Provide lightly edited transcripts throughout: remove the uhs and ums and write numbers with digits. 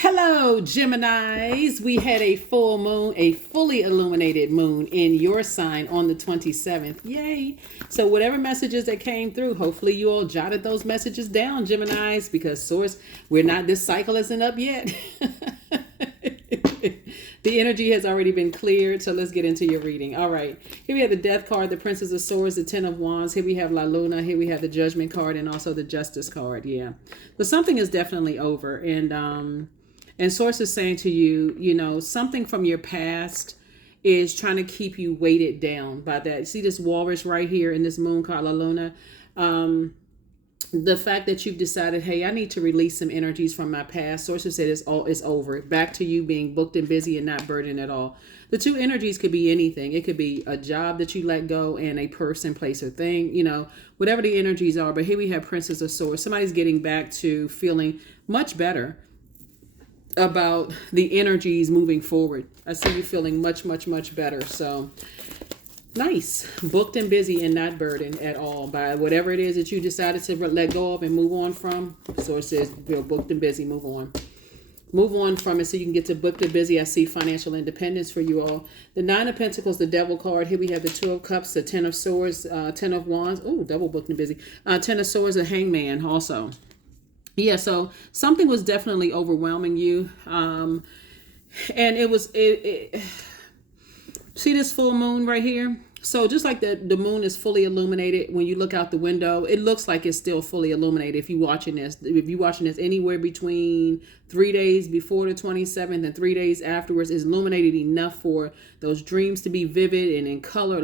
Hello, Geminis. We had a full moon, a fully illuminated moon in your sign on the 27th. Yay. So whatever messages that came through, hopefully you all jotted those messages down, Geminis, because this cycle isn't up yet. The energy has already been cleared, so let's get into your reading. All right. Here we have the Death card, the Princess of Swords, the Ten of Wands. Here we have La Luna. Here we have the Judgment card and also the Justice card. Yeah. But something is definitely over. And Source is saying to you, something from your past is trying to keep you weighted down by that. See this walrus right here in this moon card, La Luna? The fact that you've decided, hey, I need to release some energies from my past. Sources said it's over. Back to you being booked and busy and not burdened at all. The two energies could be anything. It could be a job that you let go and a person, place, or thing, whatever the energies are. But here we have Princess of Swords. Somebody's getting back to feeling much better about the energies moving forward. I see you feeling much, much, much better. So nice. Booked and busy and not burdened at all by whatever it is that you decided to let go of and move on from. So it says feel booked and busy, move on. Move on from it so you can get to booked and busy. I see financial independence for you all. The Nine of Pentacles, the Devil card. Here we have the Two of Cups, the Ten of Swords, Ten of Wands. Oh, double booked and busy. Ten of Swords, a Hangman also. Yeah, so something was definitely overwhelming you. And it was, see this full moon right here? So just like the moon is fully illuminated, when you look out the window, it looks like it's still fully illuminated. If you're watching this anywhere between 3 days before the 27th and 3 days afterwards, is illuminated enough for those dreams to be vivid and in color,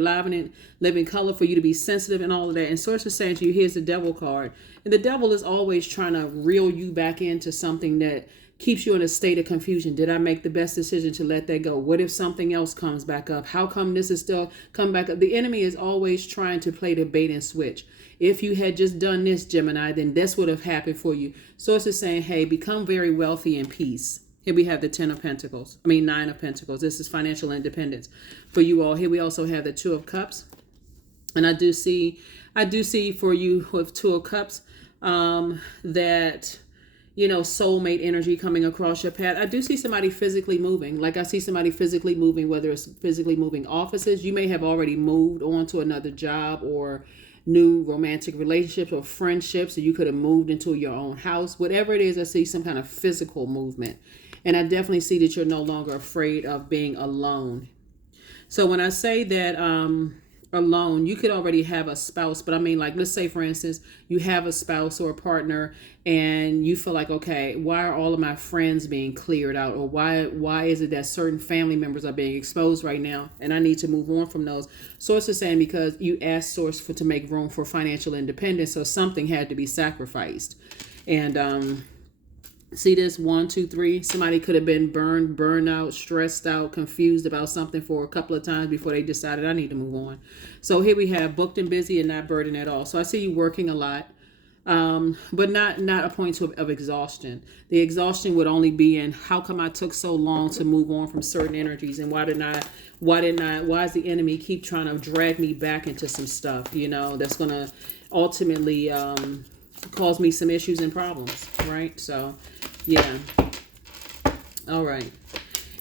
living color, for you to be sensitive and all of that. And Source is saying to you, here's the Devil card. And the Devil is always trying to reel you back into something that keeps you in a state of confusion. Did I make the best decision to let that go? What if something else comes back up? How come this is still come back up? The enemy is always trying to play the bait and switch. If you had just done this, Gemini, then this would have happened for you. Source is saying, hey, become very wealthy in peace. Here we have the Nine of Pentacles. This is financial independence for you all. Here we also have the Two of Cups. And I do see for you with Two of Cups that soulmate energy coming across your path. I do see somebody physically moving. Like I see somebody physically moving, whether it's physically moving offices. You may have already moved on to another job or new romantic relationships or friendships, or you could have moved into your own house. Whatever it is, I see some kind of physical movement. And I definitely see that you're no longer afraid of being alone. So when I say that alone, you could already have a spouse, but I mean, like, let's say for instance you have a spouse or a partner and you feel like, okay, why are all of my friends being cleared out, or why is it that certain family members are being exposed right now and I need to move on from those? Source is saying because you asked Source to make room for financial independence, so something had to be sacrificed. And see this 1, 2, 3. Somebody could have been burned out, stressed out, confused about something for a couple of times before they decided I need to move on. So here we have booked and busy and not burdened at all. So I see you working a lot, but not a point of exhaustion. The exhaustion would only be in how come I took so long to move on from certain energies, and why is the enemy keep trying to drag me back into some stuff, that's gonna ultimately cause me some issues and problems, right? So yeah. All right.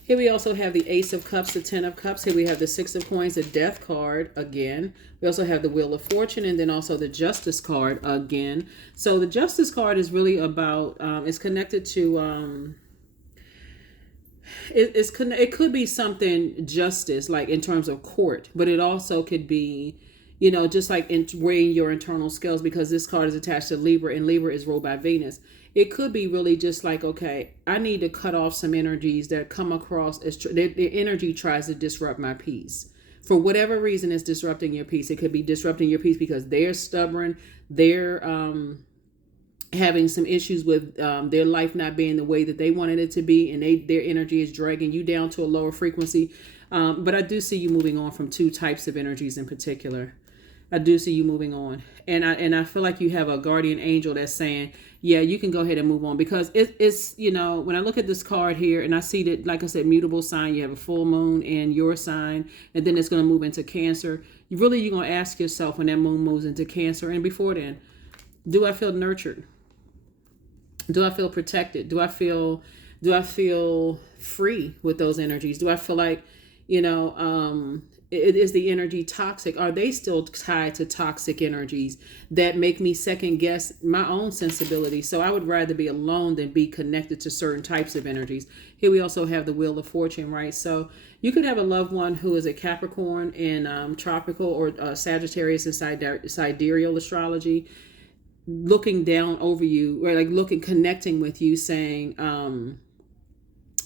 Here we also have the Ace of Cups, the Ten of Cups. Here we have the Six of Coins, the Death card again. We also have the Wheel of Fortune, and then also the Justice card again. So the Justice card is really about, it's connected to, it could be something justice, like in terms of court, but it also could be, just like weighing your internal scales, because this card is attached to Libra, and Libra is ruled by Venus. It could be really just like, okay, I need to cut off some energies that come across as the energy tries to disrupt my peace. For whatever reason, it's disrupting your peace. It could be disrupting your peace because they're stubborn. They're having some issues with their life not being the way that they wanted it to be, and their energy is dragging you down to a lower frequency. But I do see you moving on from two types of energies in particular. I do see you moving on. And I feel like you have a guardian angel that's saying, yeah, you can go ahead and move on, because it's, when I look at this card here and I see that, like I said, mutable sign, you have a full moon in your sign, and then it's going to move into Cancer. You're going to ask yourself when that moon moves into Cancer, and before then, do I feel nurtured? Do I feel protected? Do I feel Do I feel free with those energies? Do I feel like, you know, is the energy toxic? Are they still tied to toxic energies that make me second guess my own sensibility? So I would rather be alone than be connected to certain types of energies. Here we also have the Wheel of Fortune, right? So you could have a loved one who is a Capricorn in tropical or Sagittarius in sidereal astrology, looking down over you, or like looking, connecting with you, saying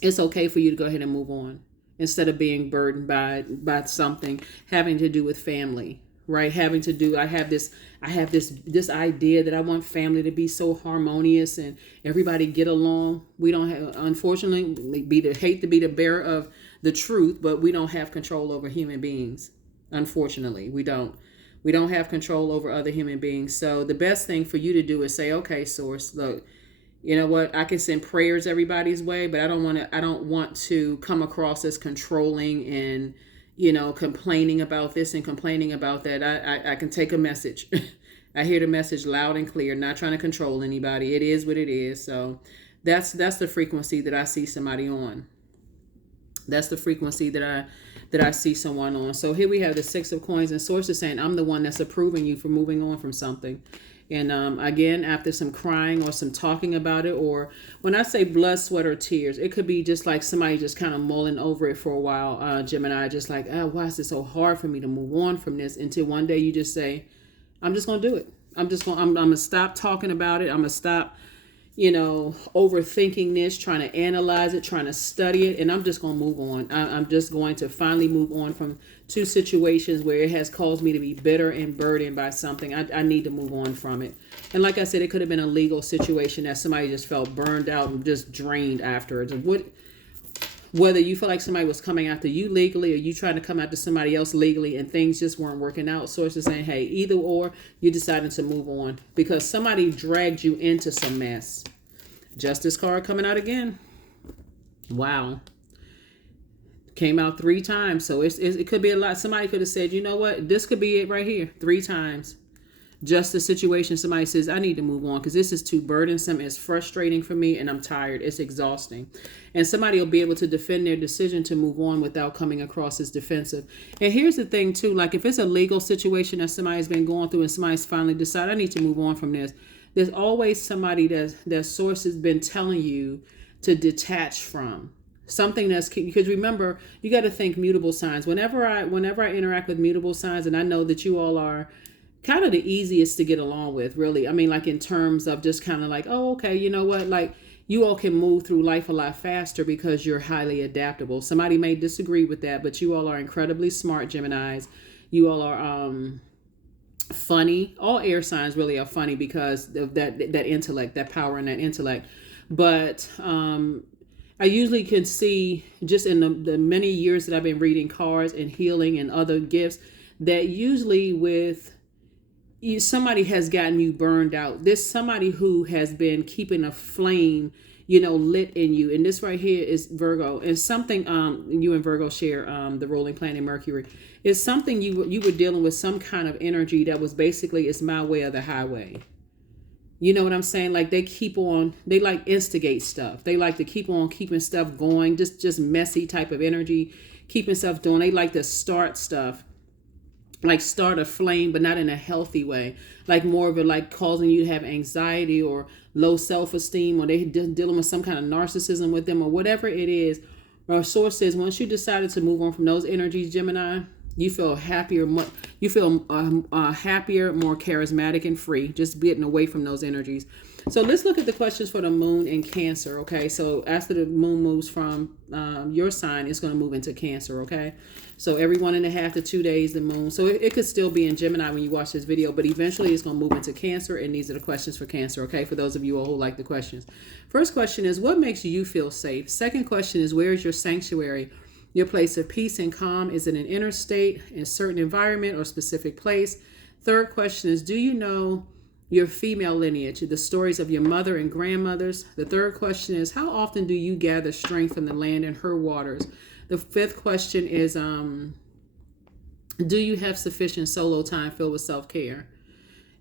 it's okay for you to go ahead and move on, instead of being burdened by something having to do with family, right? Having to do, I have this idea that I want family to be so harmonious and everybody get along. We don't have, unfortunately, hate to be the bearer of the truth, but we don't have control over human beings. Unfortunately, we don't have control over other human beings. So the best thing for you to do is say, okay, source, look, you know what? I can send prayers everybody's way, but I don't want to come across as controlling and, you know, complaining about this and complaining about that. I can take a message. I hear the message loud and clear, not trying to control anybody. It is what it is. So that's the frequency that I see somebody on. That's the frequency that I see someone on. So here we have the Six of Coins, and source is saying, I'm the one that's approving you for moving on from something. And again, after some crying or some talking about it, or when I say blood, sweat, or tears, it could be just like somebody just kind of mulling over it for a while. Gemini, just like, why is it so hard for me to move on from this? Until one day you just say, I'm just going to do it. I'm going to stop talking about it. I'm going to stop, you know, overthinking this, trying to analyze it, trying to study it, and I'm just going to move on. I'm just going to finally move on from two situations where it has caused me to be bitter and burdened by something. I need to move on from it. And like I said, it could have been a legal situation that somebody just felt burned out and just drained afterwards. Whether you feel like somebody was coming after you legally, or you trying to come after somebody else legally, and things just weren't working out. Sources saying, hey, either or, you decided to move on because somebody dragged you into some mess. Justice card coming out again. Wow. Came out 3 times. So it could be a lot. Somebody could have said, you know what? This could be it right here. 3 times. Just a situation. Somebody says, I need to move on because this is too burdensome. It's frustrating for me and I'm tired. It's exhausting. And somebody will be able to defend their decision to move on without coming across as defensive. And here's the thing too, like if it's a legal situation that somebody's been going through and somebody's finally decided, I need to move on from this. There's always somebody that source has been telling you to detach from. Something that's, because remember, you got to think mutable signs. Whenever I interact with mutable signs, and I know that you all are kind of the easiest to get along with, really. I mean, like in terms of just kind of like, oh, okay, you know what? Like you all can move through life a lot faster because you're highly adaptable. Somebody may disagree with that, but you all are incredibly smart, Geminis. You all are funny. All air signs really are funny because of that intellect, that power and that intellect. But I usually can see just in the many years that I've been reading cards and healing and other gifts that usually with somebody has gotten you burned out. There's somebody who has been keeping a flame, you know, lit in you. And this right here is Virgo. And something you and Virgo share the ruling planet Mercury. It's something you were dealing with, some kind of energy that was basically, it's my way or the highway. You know what I'm saying? Like they like instigate stuff. They like to keep on keeping stuff going, just messy type of energy, keeping stuff going. They like to start stuff, like start a flame, but not in a healthy way. Like more of it like causing you to have anxiety or low self-esteem, or they dealing with some kind of narcissism with them or whatever it is. Our source says once you decided to move on from those energies, Gemini, you feel happier, happier, more charismatic and free, just getting away from those energies. So let's look at the questions for the moon in Cancer, okay? So after the moon moves from your sign, it's going to move into Cancer, okay? So every 1.5 to 2 days, the moon. So it could still be in Gemini when you watch this video, but eventually it's going to move into Cancer, and these are the questions for Cancer, okay? For those of you all who like the questions. First question is, what makes you feel safe? Second question is, where is your sanctuary? Your place of peace and calm, is it an inner state, in a certain environment or specific place? Third question is, do you know your female lineage, the stories of your mother and grandmothers? The third question is, how often do you gather strength from the land and her waters? The fifth question is, do you have sufficient solo time filled with self-care?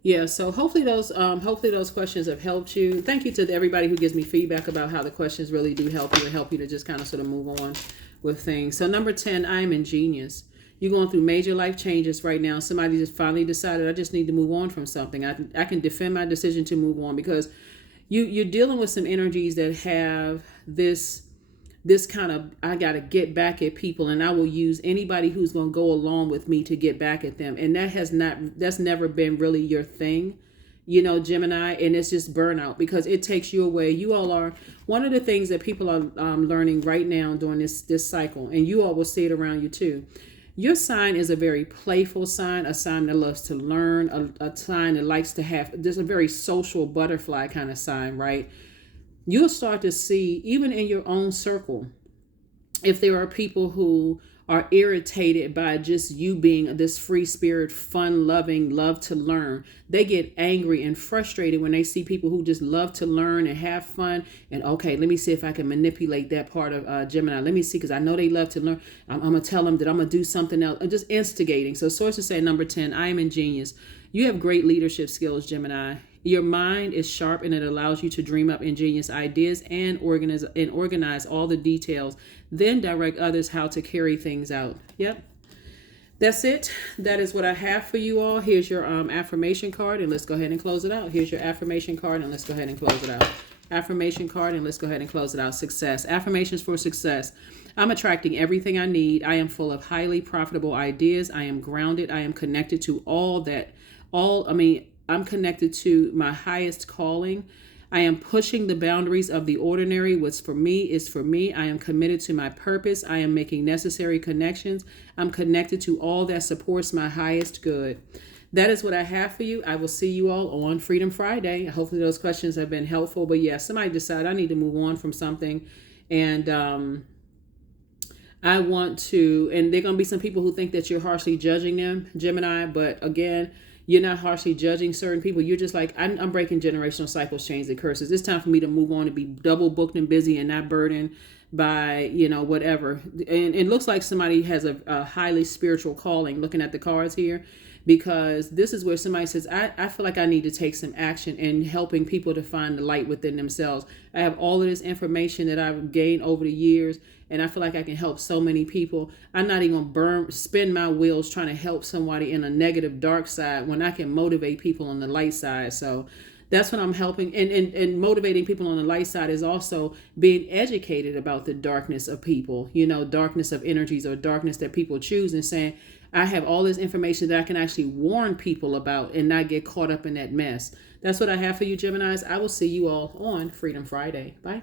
Yeah, so hopefully those questions have helped you. Thank you to everybody who gives me feedback about how the questions really do help you and help you to just kind of sort of move on with things. So number 10, I am ingenious. You're going through major life changes right now. Somebody just finally decided I just need to move on from something. I can defend my decision to move on because you're dealing with some energies that have this kind of, I got to get back at people, and I will use anybody who's going to go along with me to get back at them. And that's never been really your thing, Gemini. And it's just burnout because it takes you away. You all are one of the things that people are learning right now during this cycle, and you all will see it around you too. Your sign is a very playful sign, a sign that loves to learn, a sign that likes to have, there's a very social butterfly kind of sign, right? You'll start to see, even in your own circle, if there are people who are irritated by just you being this free spirit, fun loving, love to learn. They get angry and frustrated when they see people who just love to learn and have fun. And okay, let me see if I can manipulate that part of Gemini. Let me see, because I know they love to learn. I'm going to tell them that I'm going to do something else. I'm just instigating. So sources say number 10, I am ingenious. You have great leadership skills, Gemini. Your mind is sharp and it allows you to dream up ingenious ideas and organize all the details, then direct others how to carry things out. Yep. That's it. That is what I have for you all. Here's your affirmation card, and let's go ahead and close it out. Here's your affirmation card, and let's go ahead and close it out. Affirmation card, and let's go ahead and close it out. Success. Affirmations for success. I'm attracting everything I need. I am full of highly profitable ideas. I am grounded. I am connected to I'm connected to my highest calling. I am pushing the boundaries of the ordinary. What's for me is for me. I am committed to my purpose. I am making necessary connections. I'm connected to all that supports my highest good. That is what I have for you. I will see you all on Freedom Friday. Hopefully those questions have been helpful. But yeah, somebody decided I need to move on from something. And I want to, and there are going to be some people who think that you're harshly judging them, Gemini. But again, you're not harshly judging certain people. You're just like, I'm breaking generational cycles, chains, and curses. It's time for me to move on and be double booked and busy and not burdened by, whatever. And it looks like somebody has a highly spiritual calling looking at the cards here, because this is where somebody says, I feel like I need to take some action in helping people to find the light within themselves. I have all of this information that I've gained over the years, and I feel like I can help so many people. I'm not even going to spin my wheels trying to help somebody in a negative dark side when I can motivate people on the light side. So that's what I'm helping. And motivating people on the light side is also being educated about the darkness of people, darkness of energies or darkness that people choose, and saying, I have all this information that I can actually warn people about and not get caught up in that mess. That's what I have for you, Geminis. I will see you all on Freedom Friday. Bye.